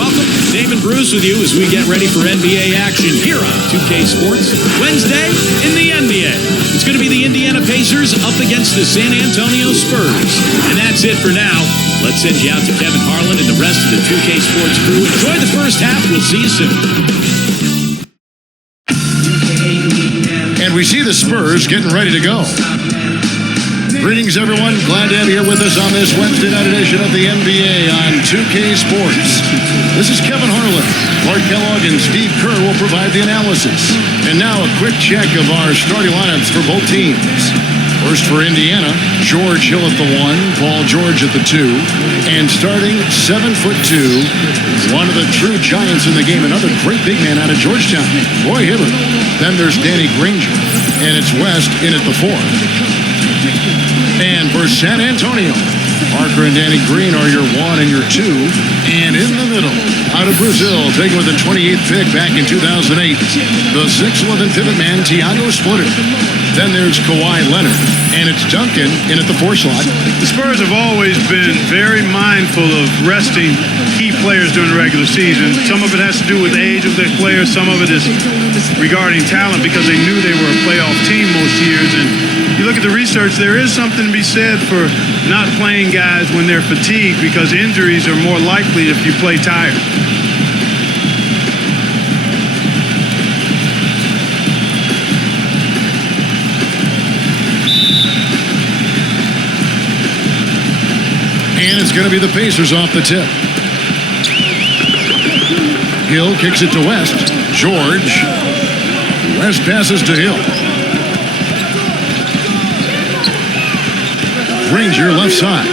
Welcome, Dave and Bruce with you as we get ready for NBA action here on 2K Sports. Wednesday in the NBA. It's going to be the Indiana Pacers up against the San Antonio Spurs. And that's it for now. Let's send you out to Kevin Harlan and the rest of the 2K Sports crew. Enjoy the first half. We'll see you soon. And we see the Spurs getting ready to go. Greetings, everyone. Glad to have you here with us on this Wednesday night edition of the NBA on 2K Sports. This is Kevin Harlan. Clark Kellogg and Steve Kerr will provide the analysis. And now a quick check of our starting lineups for both teams. First for Indiana, George Hill at the 1, Paul George at the 2, and starting 7'2", one of the true giants in the game, another great big man out of Georgetown, Roy Hibbert. Then there's Danny Granger, and it's West in at the 4. And for San Antonio, Parker and Danny Green are your 1 and your 2. And in the middle, out of Brazil, taken with the 28th pick back in 2008, the 6'11" pivot man, Thiago Splitter. Then there's Kawhi Leonard, and it's Duncan in at the 4 slot. The Spurs have always been very mindful of resting key players during the regular season. Some of it has to do with the age of their players. Some of it is regarding talent because they knew they were a playoff team most years. And you look at the research, there is something to be said for not playing guys when they're fatigued because injuries are more likely if you play tired. And it's going to be the Pacers off the tip. Hill kicks it to West. George. West passes to Hill. Granger left side.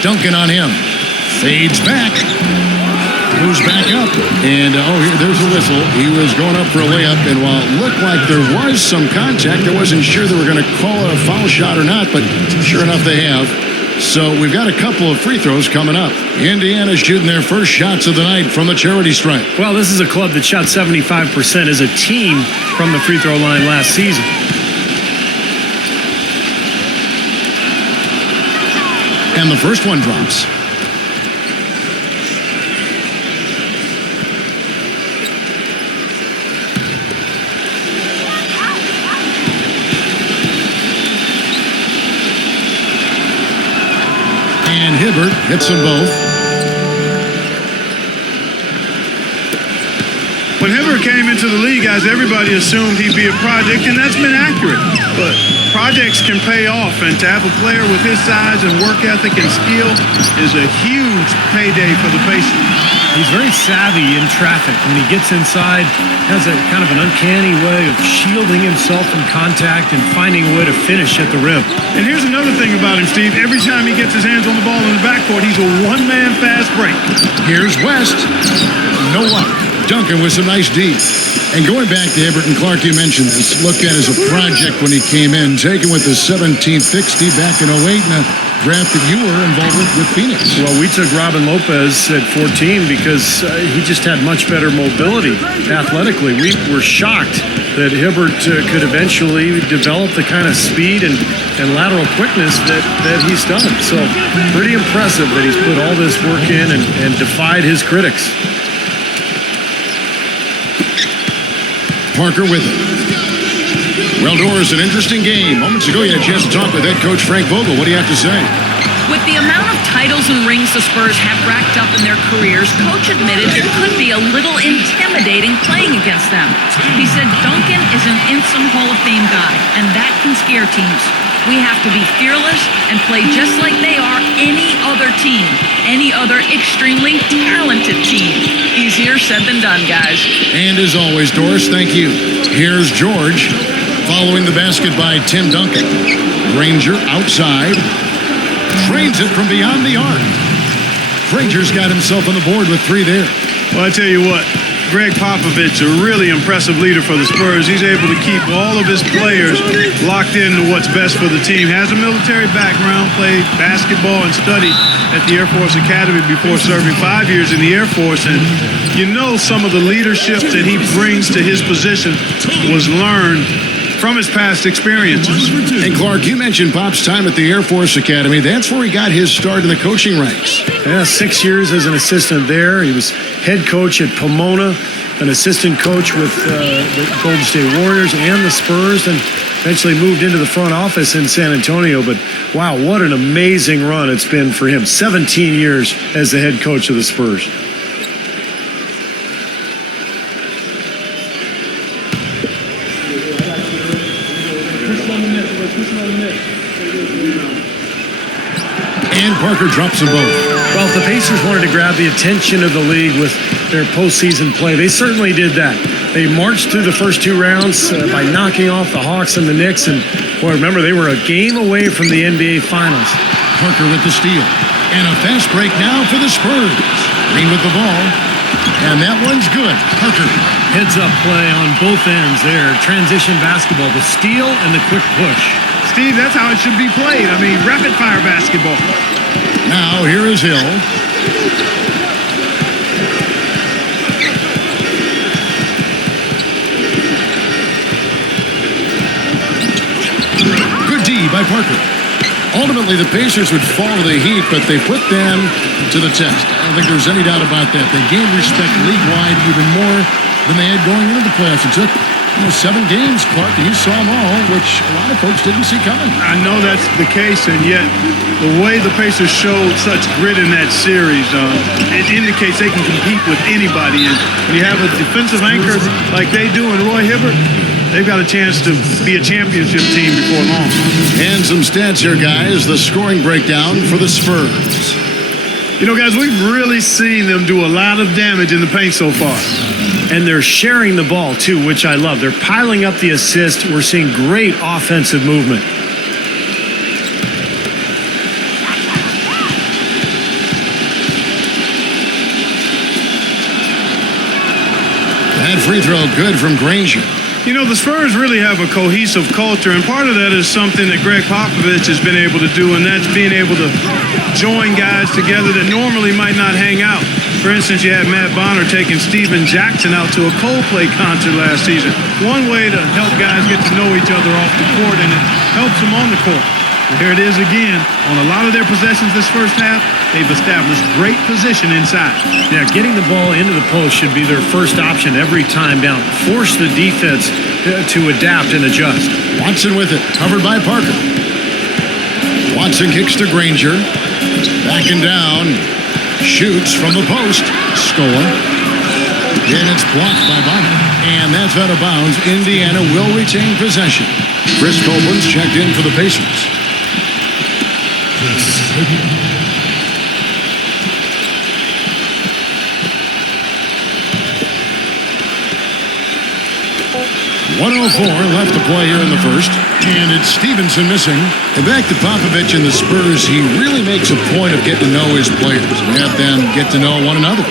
Duncan on him. Fades back. Moves back up. And, there's a whistle. He was going up for a layup. And while it looked like there was some contact, I wasn't sure they were going to call it a foul shot or not. But sure enough, they have. So we've got a couple of free throws coming up. Indiana shooting their first shots of the night from the charity stripe. Well, this is a club that shot 75% as a team from the free throw line last season. And the first one drops. And Hibbert hits them both. When Hibbert came into the league, guys, everybody assumed he'd be a project, and that's been accurate. But projects can pay off, and to have a player with his size and work ethic and skill is a huge payday for the Pacers. He's very savvy in traffic. When he gets inside, has a kind of an uncanny way of shielding himself from contact and finding a way to finish at the rim. And here's another thing about him, Steve. Every time he gets his hands on the ball in the backcourt, he's a one-man fast break. Here's West. No luck. Duncan with some nice D. And going back to Hibbert and Clark, you mentioned this. Looked at as a project when he came in. Taken with the 17th pick, Steve, back in 08. And a draft that you were involved with Phoenix. Well, we took Robin Lopez at 14 because he just had much better mobility athletically. We were shocked that Hibbert could eventually develop the kind of speed and lateral quickness that he's done. So pretty impressive that he's put all this work in and defied his critics. Parker with it. Well, Doris, an interesting game. Moments ago, you had a chance to talk with head coach Frank Vogel. What do you have to say? With the amount of titles and rings the Spurs have racked up in their careers, Coach admitted it could be a little intimidating playing against them. He said Duncan is an instant Hall of Fame guy, and that can scare teams. We have to be fearless and play just like they are any other team, any other extremely talented team. Easier said than done, guys. And as always, Doris, thank you. Here's George following the basket by Tim Duncan. Granger outside. Trains it from beyond the arc. Granger's got himself on the board with 3 there. Well, I tell you what, Greg Popovich, a really impressive leader for the Spurs. He's able to keep all of his players locked into what's best for the team. Has a military background, played basketball and studied at the Air Force Academy before serving 5 years in the Air Force. And you know some of the leadership that he brings to his position was learned from his past experiences. And Clark, you mentioned Pop's time at the Air Force Academy. That's where he got his start in the coaching ranks. Yeah, 6 years as an assistant there. He was head coach at Pomona, an assistant coach with the Golden State Warriors and the Spurs, and eventually moved into the front office in San Antonio. But wow, what an amazing run it's been for him. 17 years as the head coach of the Spurs. And Parker drops them both. Well, if the Pacers wanted to grab the attention of the league with their postseason play, they certainly did that. They marched through the first two rounds by knocking off the Hawks and the Knicks. And, boy, remember, they were a game away from the NBA Finals. Parker with the steal. And a fast break now for the Spurs. Green with the ball. And that one's good. Parker. Heads-up play on both ends there. Transition basketball, the steal and the quick push. Steve, that's how it should be played. I mean, rapid-fire basketball. Now, here is Hill. Good D by Parker. Ultimately, the Pacers would fall to the Heat, but they put them to the test. I don't think there's any doubt about that. They gained respect league-wide even more than they had going into the playoffs. It took 7 games, Clark, and you saw them all, which a lot of folks didn't see coming. I know that's the case, and yet the way the Pacers showed such grit in that series, it indicates they can compete with anybody. And when you have a defensive anchor like they do in Roy Hibbert, they've got a chance to be a championship team before long. And some stats here, guys. The scoring breakdown for the Spurs. You know, guys, we've really seen them do a lot of damage in the paint so far. And they're sharing the ball, too, which I love. They're piling up the assist. We're seeing great offensive movement. That free throw good from Granger. You know, the Spurs really have a cohesive culture, and part of that is something that Greg Popovich has been able to do, and that's being able to join guys together that normally might not hang out. For instance, you had Matt Bonner taking Steven Jackson out to a Coldplay concert last season. One way to help guys get to know each other off the court, and it helps them on the court. And here it is again. On a lot of their possessions this first half, they've established great position inside. Yeah, getting the ball into the post should be their first option every time down. Force the defense to adapt and adjust. Watson with it, covered by Parker. Watson kicks to Granger. Backing down. Shoots from the post. Stolen. And it's blocked by Bonner. And that's out of bounds. Indiana will retain possession. Chris Copeland's checked in for the Pacers. .104 left to play here in the first. And it's Stevenson missing. And back to Popovich and the Spurs, he really makes a point of getting to know his players and have them get to know one another.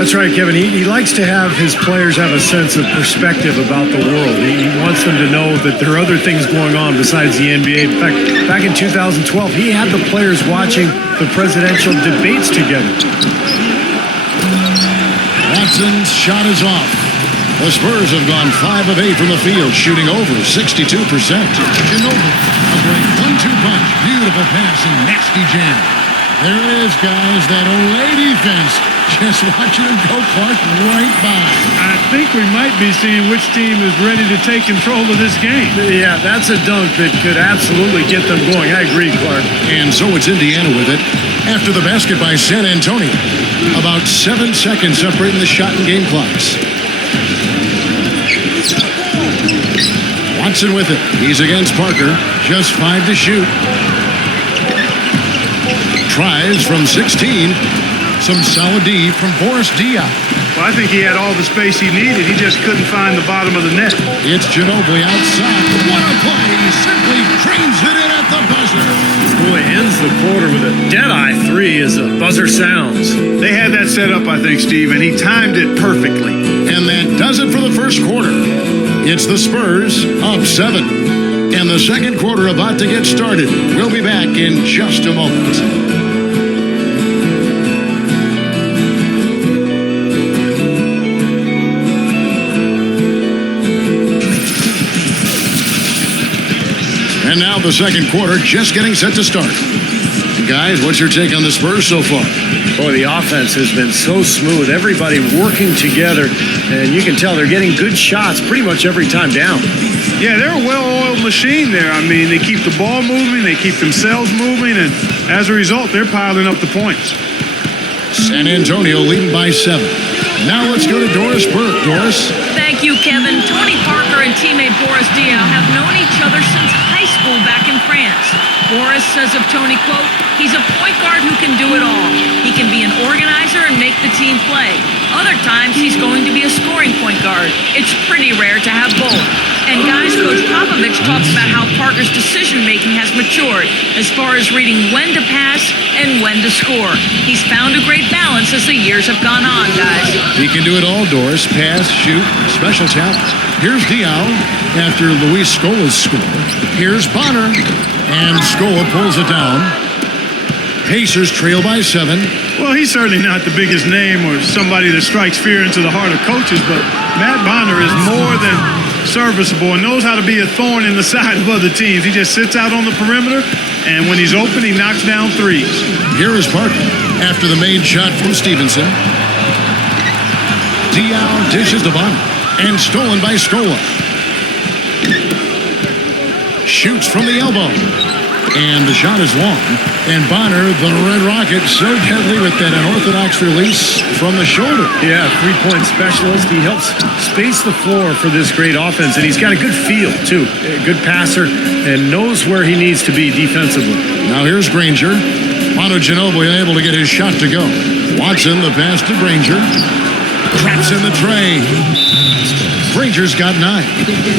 That's right, Kevin. He likes to have his players have a sense of perspective about the world. He wants them to know that there are other things going on besides the NBA. In fact, back in 2012, he had the players watching the presidential debates together. Watson's shot is off. The Spurs have gone 5 of 8 from the field, shooting over 62%. Ginobili, a great 1-2 punch, beautiful passing, nasty jam. There it is, guys, that Olay defense. Just watching him go, Clark, right by. I think we might be seeing which team is ready to take control of this game. Yeah, that's a dunk that could absolutely get them going. I agree, Clark. And so it's Indiana with it. After the basket by San Antonio. About 7 seconds separating the shot and game clocks. Watson with it. He's against Parker. Just 5 to shoot. Tries from 16. Some solid D from Boris Diaw. Well, I think he had all the space he needed. He just couldn't find the bottom of the net. It's Ginobili outside. What a play. He simply trains it in at the buzzer. Boy, ends the quarter with a dead-eye 3 as the buzzer sounds. They had that set up, I think, Steve, and he timed it perfectly. And that does it for the first quarter. It's the Spurs up 7. And the second quarter about to get started. We'll be back in just a moment. And now the second quarter just getting set to start. Guys, what's your take on the Spurs so far? Boy, the offense has been so smooth. Everybody working together, and you can tell they're getting good shots pretty much every time down. Yeah, they're a well-oiled machine there. I mean, they keep the ball moving, they keep themselves moving, and as a result, they're piling up the points. San Antonio leading by 7. Now let's go to Doris Burke. Doris? Thank you, Kevin. Tony Parker and teammate Boris Diaw have known each other since high school back in France. Boris says of Tony, quote, he's a point guard who can do it all. He can be an organizer and make the team play. Other times, he's going to be a scoring point guard. It's pretty rare to have both. And guys, Coach Popovich talks about how Parker's decision-making has matured as far as reading when to pass and when to score. He's found a great balance as the years have gone on, guys. He can do it all, Doris. Pass, shoot, special talents. Here's Diaw after Luis Scola's score. Here's Bonner. And Scola pulls it down. Pacers trail by 7. Well, he's certainly not the biggest name or somebody that strikes fear into the heart of coaches, but Matt Bonner is more than serviceable and knows how to be a thorn in the side of other teams. He just sits out on the perimeter, and when he's open, he knocks down threes. Here is Parker after the made shot from Stevenson. Diaw dishes to Bonner, and stolen by Scola. Shoots from the elbow. And the shot is long. And Bonner, the Red Rocket, so deadly with that unorthodox release from the shoulder. Yeah, three-point specialist. He helps space the floor for this great offense, and he's got a good feel, too. A good passer and knows where he needs to be defensively. Now here's Granger. Manu Ginobili able to get his shot to go. Watson, the pass to Granger. Traps in the tray. Granger's got 9.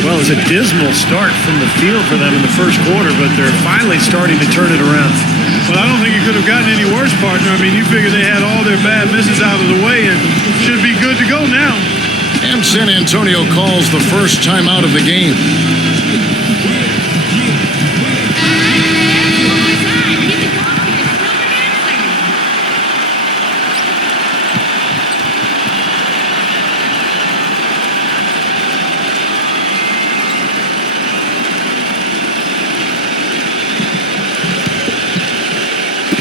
Well, it was a dismal start from the field for them in the first quarter, but they're finally starting to turn it around. Well, I don't think it could have gotten any worse, partner. I mean, you figure they had all their bad misses out of the way and should be good to go now. And San Antonio calls the first time out of the game.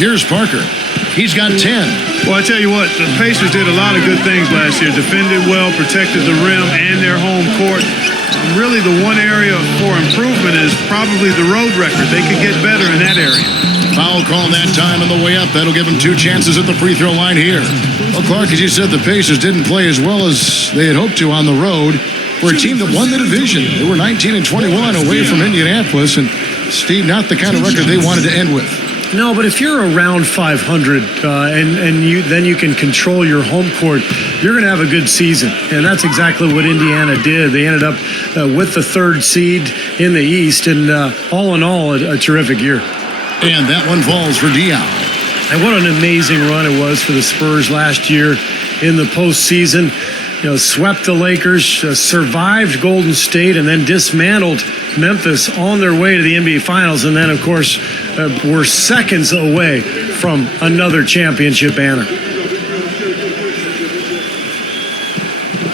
Here's Parker. He's got 10. Well, I tell you what, the Pacers did a lot of good things last year. Defended well, protected the rim and their home court. Really, the one area for improvement is probably the road record. They could get better in that area. Foul call that time on the way up. That'll give them 2 chances at the free throw line here. Well, Clark, as you said, the Pacers didn't play as well as they had hoped to on the road. For a team that won the division, they were 19-21 away from Indianapolis, and Steve, not the kind of record they wanted to end with. No, but if you're around 500 then you can control your home court, you're going to have a good season. And that's exactly what Indiana did. They ended up with the 3rd seed in the East, and all in all, a terrific year. And that one falls for Diaw. And what an amazing run it was for the Spurs last year in the postseason. You know, swept the Lakers, survived Golden State, and then dismantled Memphis on their way to the NBA Finals. And then, of course, were seconds away from another championship banner.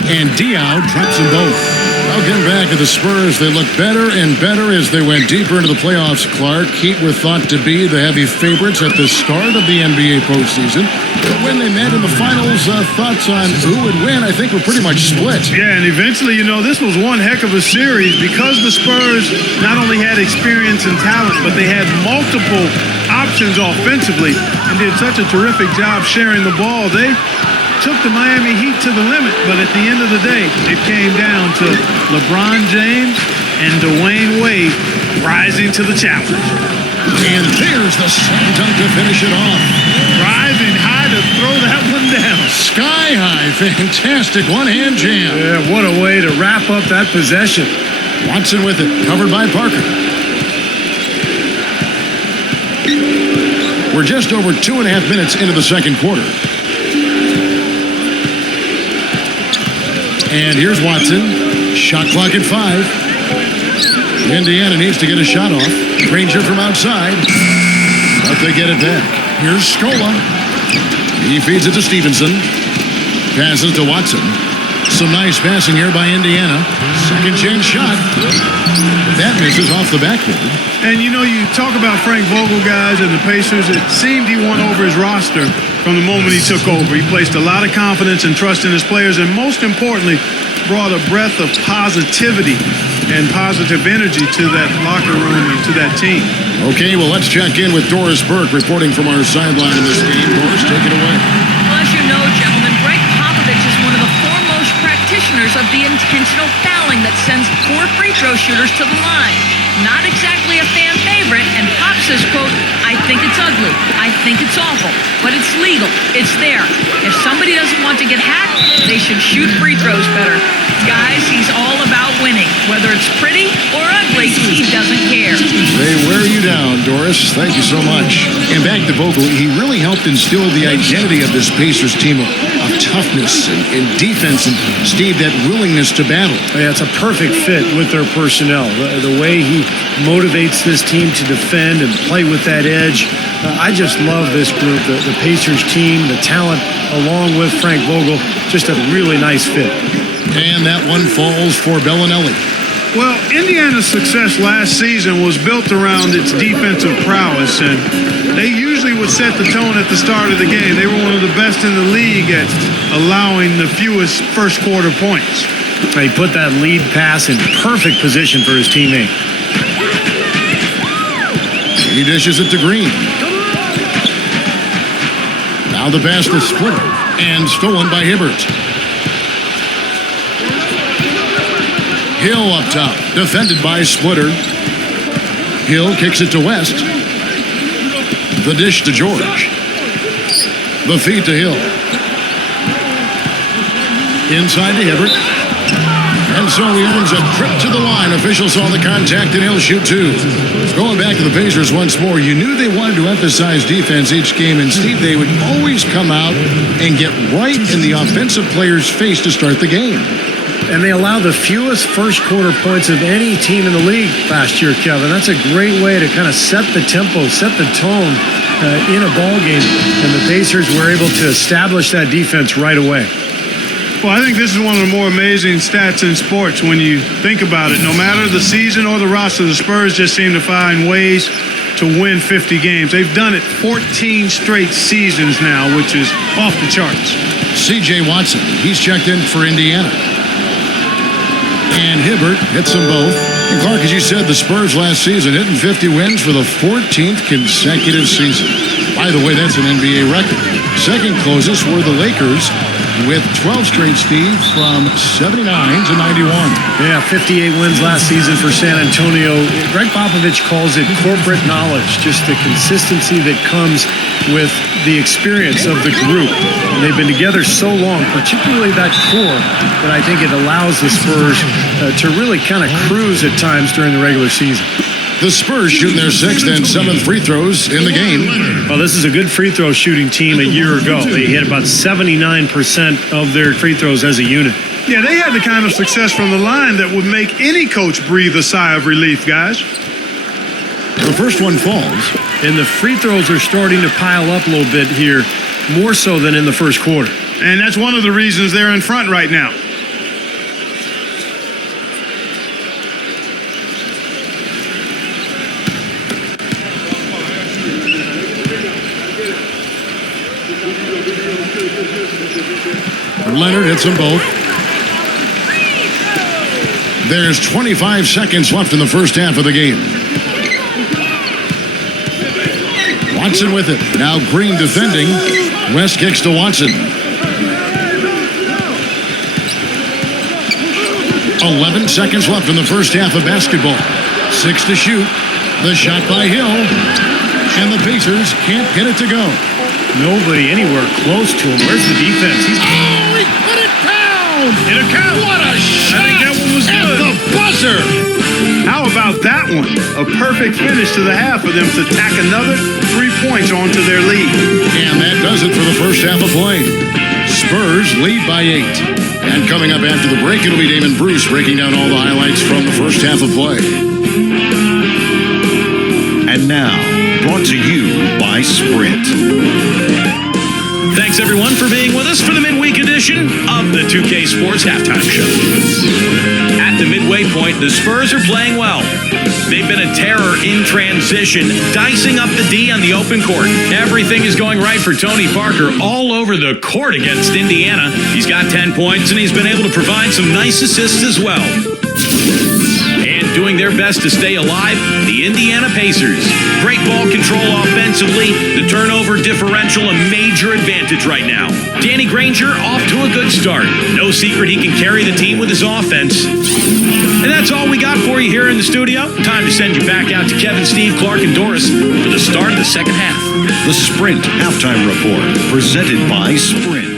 And Diaw drops them both. Well, getting back to the Spurs, they look better and better as they went deeper into the playoffs, Clark. Heat were thought to be the heavy favorites at the start of the NBA postseason. But when they met in the finals, thoughts on who would win, I think, were pretty much split. Yeah, and eventually, you know, this was one heck of a series because the Spurs not only had experience and talent, but they had multiple options offensively and did such a terrific job sharing the ball. They took the Miami Heat to the limit, but at the end of the day, it came down to LeBron James and Dwayne Wade rising to the challenge. And there's the slam dunk to finish it off. Driving high to throw that one down. Sky high, fantastic one-hand jam. Yeah, what a way to wrap up that possession. Watson with it, covered by Parker. We're just over 2.5 minutes into the second quarter. And here's Watson. Shot clock at 5. Indiana needs to get a shot off. Granger from outside. But they get it back. Here's Scola. He feeds it to Stevenson. Passes to Watson. Some nice passing here by Indiana. Second chance shot. that misses off the backboard. And, you talk about Frank Vogel, guys, and the Pacers. It seemed he won over his roster from the moment he took over. He placed a lot of confidence and trust in his players, and most importantly, brought a breath of positivity and positive energy to that locker room and to that team. Okay, well, let's check in with Doris Burke reporting from our sideline in this game. Doris, take it away. Well, as you know, gentlemen, Greg Popovich is one of the foremost practitioners of the intentional fouling that sends poor free throw shooters to the line. Not exactly a fan favorite, and Pop says, quote, "I think it's ugly. I think it's awful. But it's legal. It's there. If somebody doesn't want to get hacked, they should shoot free throws better." Guys, he's all about winning. Whether it's pretty or ugly, he doesn't care. They wear you down, Doris. Thank you so much. And back to Vogel, he really helped instill the identity of this Pacers team of toughness and defense, and Steve, that willingness to battle. Yeah, it's a perfect fit with their personnel. The way he motivates this team to defend and play with that edge. I just love this group, the Pacers team, the talent, along with Frank Vogel. Just a really nice fit. And that one falls for Bellinelli. Well, Indiana's success last season was built around its defensive prowess, and they usually would set the tone at the start of the game. They were one of the best in the league at allowing the fewest first quarter points. He put that lead pass in perfect position for his teammate. He dishes it to Green. Now the pass to Splitter, and stolen by Hibbert. Hill up top, defended by Splitter. Hill kicks it to West. The dish to George. The feed to Hill. Inside to Hibbert. And so he earns a trip to the line. Officials saw the contact, and he'll shoot two. Going back to the Pacers once more, you knew they wanted to emphasize defense each game, and Steve, they would always come out and get right in the offensive player's face to start the game. And they allow the fewest first quarter points of any team in the league last year, Kevin. That's a great way to kind of set the tempo, set the tone in a ball game. And the Pacers were able to establish that defense right away. Well, I think this is one of the more amazing stats in sports when you think about it. No matter the season or the roster, the Spurs just seem to find ways to win 50 games. They've done it 14 straight seasons now, which is off the charts. C.J. Watson, he's checked in for Indiana. And Hibbert hits them both. And Clark, as you said, the Spurs last season hitting 50 wins for the 14th consecutive season. By the way, that's an NBA record. Second closest were the Lakers with 12 straight, Steve, from 79 to 91. Yeah, 58 wins last season for San Antonio. Greg Popovich calls it corporate knowledge, just the consistency that comes with the experience of the group. And they've been together so long, particularly that core, that I think it allows the Spurs to really kind of cruise at times during the regular season. The Spurs shooting their 6th and 7th free throws in the game. Well, this is a good free throw shooting team a year ago. They hit about 79% of their free throws as a unit. Yeah, they had the kind of success from the line that would make any coach breathe a sigh of relief, guys. The first one falls. And the free throws are starting to pile up a little bit here, more so than in the first quarter. And that's one of the reasons they're in front right now. Leonard hits them both. There's 25 seconds left in the first half of the game. Watson with it. Now Green defending. West kicks to Watson. 11 seconds left in the first half of basketball. 6 to shoot. The shot by Hill. And the Pacers can't get it to go. Nobody anywhere close to him. Where's the defense? He put it down! It accounts. What a shot! I think that one was at good. The buzzer! How about that one? A perfect finish to the half for them to tack another 3 points onto their lead. And that does it for the first half of play. Spurs lead by 8. And coming up after the break, it'll be Damon Bruce breaking down all the highlights from the first half of play. And now, brought to you by Sprint. Thanks, everyone, for being with us for the midweek edition of the 2K Sports Halftime Show. At the midway point, the Spurs are playing well. They've been a terror in transition, dicing up the D on the open court. Everything is going right for Tony Parker all over the court against Indiana. He's got 10 points, and he's been able to provide some nice assists as well. And doing their best to stay alive, the Indiana Pacers. Great ball control offensively, the turnover differential a major advantage right now. Danny Granger off to a good start. No secret he can carry the team with his offense. And that's all we got for you here in the studio. Time to send you back out to Kevin, Steve, Clark, and Doris for the start of the second half. The Sprint Halftime Report, presented by Sprint.